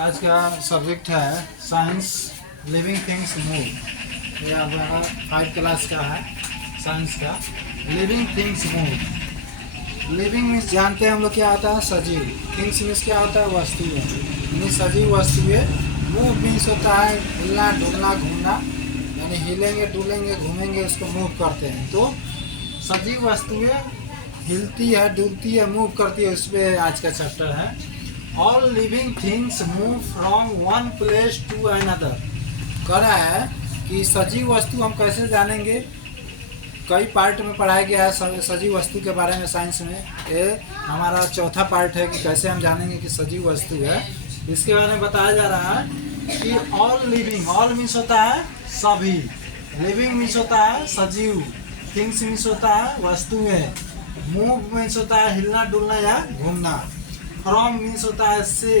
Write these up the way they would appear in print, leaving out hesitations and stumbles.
आज का सब्जेक्ट है साइंस लिविंग थिंग्स मूव। ये हमारा 5 क्लास का है साइंस का। Living things move. Living means जानते हैं हम लोग क्या होता है, सजीव। थिंग्स मीन्स क्या होता है, वस्तुएं, यानी सजीव वस्तुएं। मूव मीन्स होता है हिलना डुलना घूमना, यानी हिलेंगे डुलेंगे घूमेंगे उसको मूव करते हैं। तो सजीव वस्तुएं हिलती है डुलती है मूव करती है, उस पर आज का चैप्टर है। All living things move from one place to another. कह रहा है कि सजीव वस्तु हम कैसे जानेंगे, कई पार्ट में पढ़ाया गया है सजीव वस्तु के बारे में साइंस में। ये हमारा चौथा पार्ट है कि कैसे हम जानेंगे कि सजीव वस्तु है। इसके बारे में बताया जा रहा है कि ऑल लिविंग, ऑल मीन्स होता है सभी, लिविंग मीन्स होता है सजीव, थिंग्स मीन्स होता है वस्तुएं, मूव मीन्स होता है हिलना डुलना या घूमना, फ्रॉम मीन्स होता है से,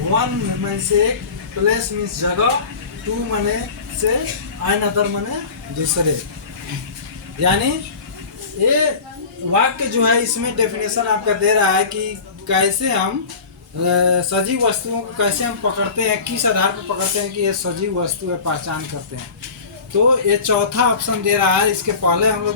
वन मीन्स से एक, प्लेस मीन्स जगह, टू मने से, अनदर मने दूसरे। यानी ये वाक्य जो है इसमें डेफिनेशन आपका दे रहा है कि कैसे हम सजीव वस्तुओं को कैसे हम पकड़ते हैं, किस आधार पर पकड़ते हैं कि ये सजीव वस्तु है, पहचान करते हैं। तो ये चौथा ऑप्शन दे रहा है। इसके पहले हम लोग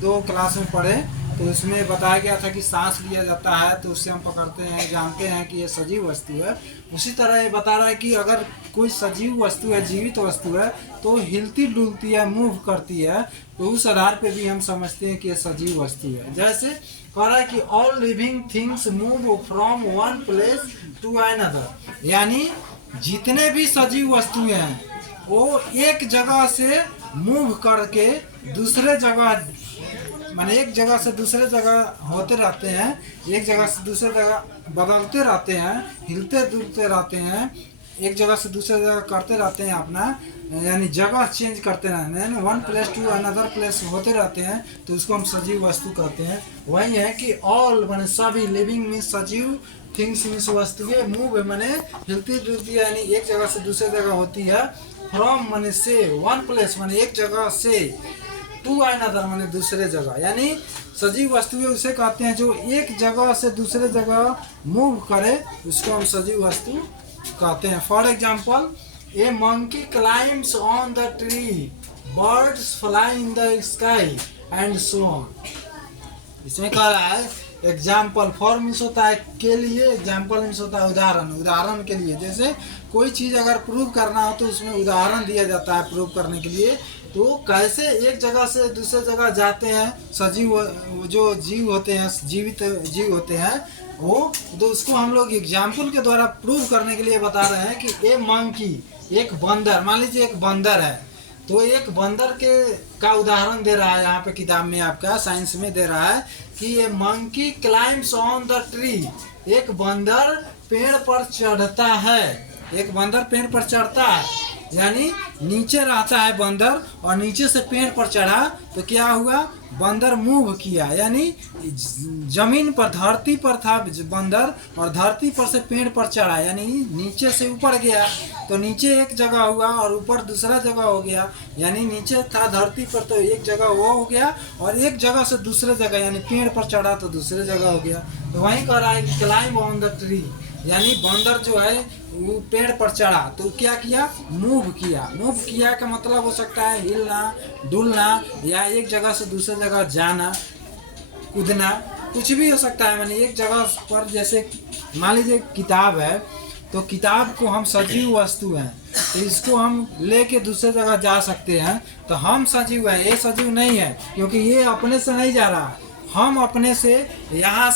दो क्लास में पढ़े तो उसमें बताया गया था कि सांस लिया जाता है तो उससे हम पकड़ते हैं, जानते हैं कि ये सजीव वस्तु है। उसी तरह ये बता रहा है कि अगर कोई सजीव वस्तु है, जीवित वस्तु है, तो हिलती डुलती है, मूव करती है, तो उस आधार पे भी हम समझते हैं कि ये सजीव वस्तु है। जैसे कह रहा है कि all living things move from one place to another, यानी जितने भी सजीव वस्तुएं हैं वो एक जगह से मूव करके दूसरे जगह, माने एक जगह से दूसरे जगह होते रहते हैं, एक जगह से दूसरे जगह बदलते रहते हैं, हिलते डुलते रहते हैं, एक जगह से दूसरे जगह करते रहते हैं अपना, यानी जगह चेंज करते रहते हैं, one place to another place होते रहते हैं, तो उसको हम सजीव वस्तु कहते हैं। वही है कि ऑल माने सभी, लिविंग मीन्स सजीव, थिंग्स मीन्स वस्तुएं, मूव माने हिलती डुलती यानी एक जगह से दूसरे जगह होती है, फ्रॉम माने से, वन प्लेस माने एक जगह से, टू अनदर माने दूसरे जगह, यानी सजीव वस्तुएं उसे कहते हैं जो एक जगह से दूसरे जगह मूव करे, उसको हम सजीव वस्तु कहते हैं। For example, A monkey climbs on the tree, birds fly in the sky and so on. इसमें कह रहा है एग्जाम्पल, फॉर मीन्स होता है के लिए, एग्जाम्पल मीन्स होता है उदाहरण, उदाहरण के लिए। जैसे कोई चीज़ अगर प्रूव करना हो तो उसमें उदाहरण दिया जाता है प्रूव करने के लिए। तो कैसे एक जगह से दूसरे जगह जाते हैं सजीव, जो जीव होते हैं, जीवित जीव होते हैं वो, तो उसको हम लोग एग्जाम्पल के द्वारा प्रूव करने के लिए बता रहे हैं कि ए मंकी, एक बंदर, मान लीजिए एक बंदर है, तो एक बंदर का उदाहरण दे रहा है यहाँ पे किताब में, आपका साइंस में दे रहा है कि ये monkey climbs on the tree, एक बंदर पेड़ पर चढ़ता है, एक बंदर पेड़ पर चढ़ता है, यानी नीचे रहता है बंदर और नीचे से पेड़ पर चढ़ा तो क्या हुआ, बंदर मूव किया, यानी जमीन पर, धरती पर था बंदर और धरती पर से पेड़ पर चढ़ा, यानी नीचे से ऊपर गया तो नीचे एक जगह हुआ और ऊपर दूसरा जगह हो गया, यानी नीचे था धरती पर तो एक जगह वो हो गया और एक जगह से दूसरे जगह, यानी पेड़ पर चढ़ा तो दूसरे जगह हो गया। तो वहीं कह रहा है कि क्लाइंब ऑन द ट्री, यानी बंदर जो है वो पेड़ पर चढ़ा तो क्या किया, मूव किया। मूव किया का मतलब हो सकता है हिलना डुलना या एक जगह से दूसरे जगह जाना, कूदना, कुछ भी हो सकता है। माने एक जगह पर, जैसे मान लीजिए किताब है तो किताब को हम सजीव वस्तु हैं तो इसको हम लेके दूसरे जगह जा सकते हैं, तो हम सजीव है, ये सजीव नहीं है क्योंकि ये अपने से नहीं जा रहा, हम अपने से यहाँ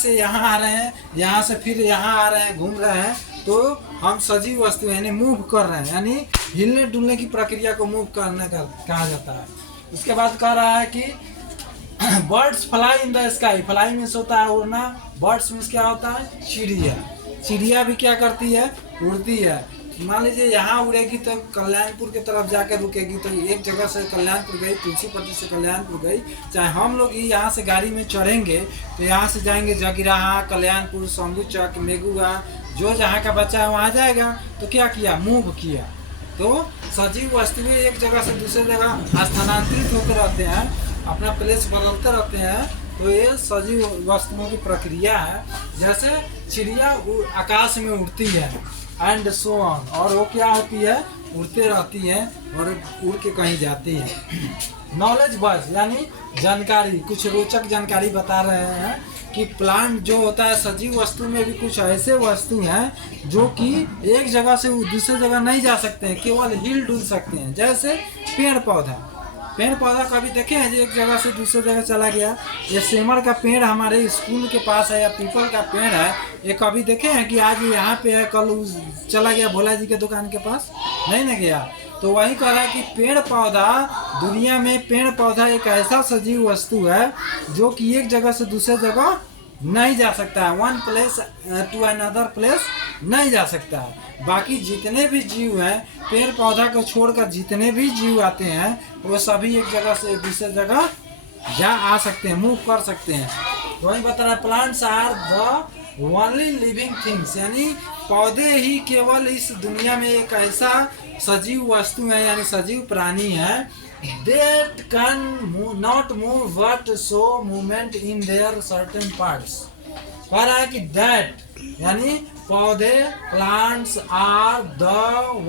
आ रहे हैं, यहाँ से फिर यहाँ आ रहे हैं, घूम रहे हैं, तो हम सजीव वस्तु यानी मूव कर रहे हैं, यानी हिलने डुलने की प्रक्रिया को मूव करने का कहा जाता है। उसके बाद कह रहा है कि birds fly in the sky, fly means होता है उड़ना, बर्ड्स मीन्स क्या होता है, चिड़िया, चिड़िया भी क्या करती है, उड़ती है। मान लीजिए यहाँ उड़ेगी तो कल्याणपुर की तरफ जाकर रुकेगी, तो एक जगह से कल्याणपुर गई, तुलसीपट्टी से कल्याणपुर गई। चाहे हम लोग ही यहाँ से गाड़ी में चढ़ेंगे तो यहाँ से जाएंगे जगीराहा, कल्याणपुर, शंभुचक, मेघुआ, जो जहाँ का बच्चा है वहाँ जाएगा, तो क्या किया, मूव किया। तो सजीव वस्तुएं एक जगह से दूसरे जगह स्थानांतरित होकर रहते हैं, अपना प्लेस बदलते रहते हैं, तो ये सजीव वस्तुओं की प्रक्रिया है। जैसे चिड़िया आकाश में उड़ती है एंड सो ऑन। और वो क्या होती है, उड़ते रहती है और उड़ के कहीं जाती है। नॉलेज बज यानी जानकारी, कुछ रोचक जानकारी बता रहे हैं कि प्लांट जो होता है सजीव वस्तु में भी कुछ ऐसे वस्तु हैं जो कि एक जगह से दूसरे जगह नहीं जा सकते हैं, केवल हिल डुल सकते हैं। जैसे पेड़ पौधा, पेड़ पौधा कभी देखे हैं जो एक जगह से दूसरे जगह चला गया? ये सेमर का पेड़ हमारे स्कूल के पास है, या पीपल का पेड़ है, ये कभी देखे हैं कि आज यहाँ पे है कल चला गया भोला जी के दुकान के पास? नहीं ना गया। तो वही कह रहा है कि पेड़ पौधा, दुनिया में पेड़ पौधा एक ऐसा सजीव वस्तु है जो कि एक जगह से दूसरे जगह नहीं जा सकता है, one place to another place नहीं जा सकता है। बाकी जितने भी जीव हैं, पेड़ पौधा को छोड़कर जितने भी जीव आते हैं वो सभी एक जगह से दूसरे जगह जा आ सकते हैं, मूव कर सकते हैं। वही बता रहा है plants are the only living things, यानी पौधे ही केवल इस दुनिया में एक ऐसा सजीव वस्तु है, यानी सजीव प्राणी है that can not move but show movement in their certain parts। कह रहा है कि that यानी पौधे, plants are the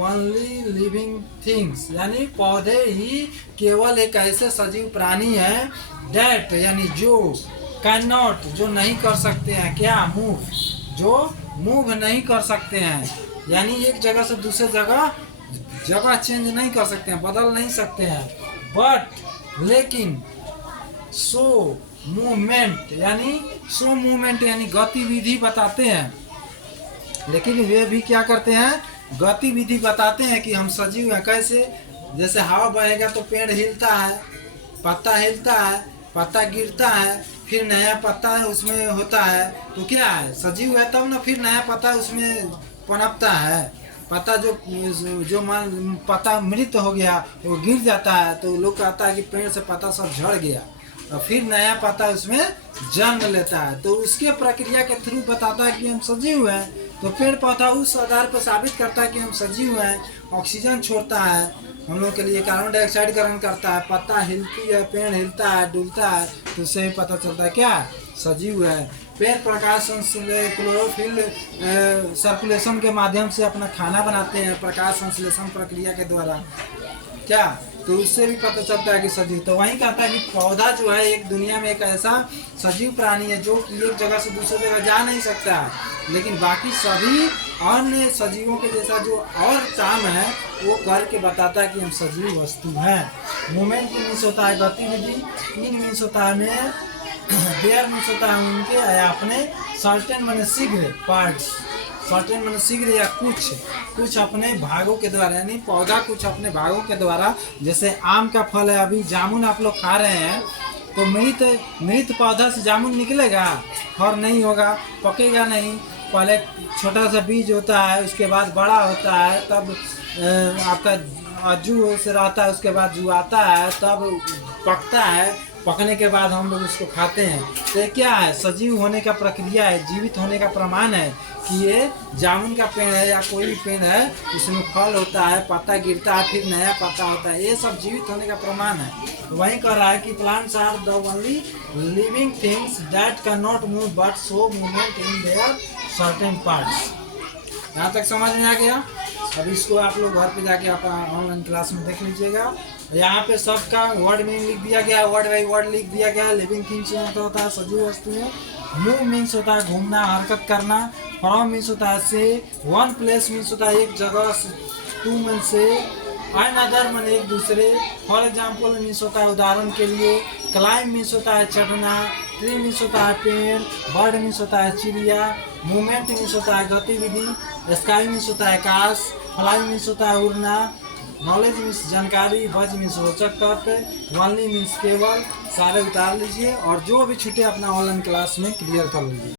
only living things, यानी पौधे ही केवल एक ऐसे सजीव प्राणी है that यानी जो, कैन नॉट जो नहीं कर सकते हैं, क्या मूव जो मूव नहीं कर सकते हैं, यानी एक जगह से दूसरे जगह चेंज नहीं कर सकते हैं, बदल नहीं सकते हैं। बट लेकिन सो मूवमेंट यानी गतिविधि बताते हैं, लेकिन वे भी क्या करते हैं, गतिविधि बताते हैं कि हम सजीव हैं। कैसे? जैसे हवा बहेगा तो पेड़ हिलता है, पत्ता हिलता है, पत्ता गिरता है, फिर नया पत्ता उसमें होता है, तो क्या है, सजीव है तब ना फिर नया पत्ता उसमें पनपता है। पत्ता जो पत्ता मृत हो गया वो गिर जाता है, तो लोग कहता है कि पेड़ से पत्ता सब झड़ गया, और फिर नया पत्ता उसमें जन्म लेता है। तो उसके प्रक्रिया के थ्रू बताता है कि हम सजीव हैं। तो पेड़ पौधा उस आधार पर साबित करता है कि हम सजीव हैं। ऑक्सीजन छोड़ता है हम लोग के लिए, कार्बन डाइऑक्साइड ग्रहण करता है, पत्ता हिलती है, पेड़ हिलता है, डुलता है, तो उससे पता चलता है क्या सजीव है। पेड़ प्रकाश क्लोरोफिल सर्कुलेशन के माध्यम से अपना खाना बनाते हैं, प्रकाश संश्लेषण प्रक्रिया के द्वारा, क्या, तो उससे भी पता चलता है कि सजीव। तो वही कहता है कि पौधा जो है एक दुनिया में एक ऐसा सजीव प्राणी है जो कि एक जगह से दूसरी जगह जा नहीं सकता है, लेकिन बाकी सभी अन्य सजीवों के जैसा जो और काम है वो करके बताता है कि हम सजीव वस्तु हैं। मूवमेंट मीन्स होता है गतिविधि, इन मीन्स होता है में, देयर मीन्स होता है उनके या अपने, सर्टेन माने शीघ्र, पार्ट्स सर्टेन माने शीघ्र या कुछ अपने भागों के द्वारा, यानी पौधा कुछ अपने भागों के द्वारा। जैसे आम का फल है, अभी जामुन आप लोग खा रहे हैं, तो मृत पौधा से जामुन निकलेगा? फल नहीं होगा, पकेगा नहीं। पहले छोटा सा बीज होता है, उसके बाद बड़ा होता है, तब आपका जू से रहता है, उसके बाद जू आता है, तब पकता है, पकने के बाद हम लोग उसको खाते हैं। तो ये क्या है, सजीव होने का प्रक्रिया है, जीवित होने का प्रमाण है कि ये जामुन का पेड़ है या कोई भी पेड़ है, इसमें फल होता है, पत्ता गिरता है, फिर नया पत्ता होता है, ये सब जीवित होने का प्रमाण है। तो वही कह रहा है कि plants are the only living things that can not move but show movement in their certain parts. यहाँ तक समझ में आ गया? अब इसको आप लोग घर पे जाके आप ऑनलाइन क्लास में देख लीजिएगा। यहाँ पे सबका वर्ड मीनिंग लिख दिया गया, वर्ड बाई वर्ड लिख दिया गया। लिविंग थिंग्स मतलब होता है सजीव वस्तु है, मूव मीन्स होता है घूमना, हरकत करना, फ्रॉम मीन्स होता है से, वन प्लेस मीन्स होता है एक जगह से, टू मीन्स से, अनदर माने एक दूसरे, फॉर एग्जाम्पल मीन्स होता है उदाहरण के लिए, क्लाइम मीन्स होता है चढ़ना, ट्री मीन्स होता है पेड़, बर्ड मीन्स होता है चिड़िया, मूवमेंट मीन्स होता है गतिविधि, स्काई मीन्स होता है आकाश, फ्लाई मीन्स होता है उड़ना, नॉलेज मीन्स जानकारी, बज मीन्स रोचक तथ्य, ओनली मीन्स केवल। सारे उतार लीजिए और जो भी छूटे अपना ऑनलाइन क्लास में क्लियर कर लीजिए।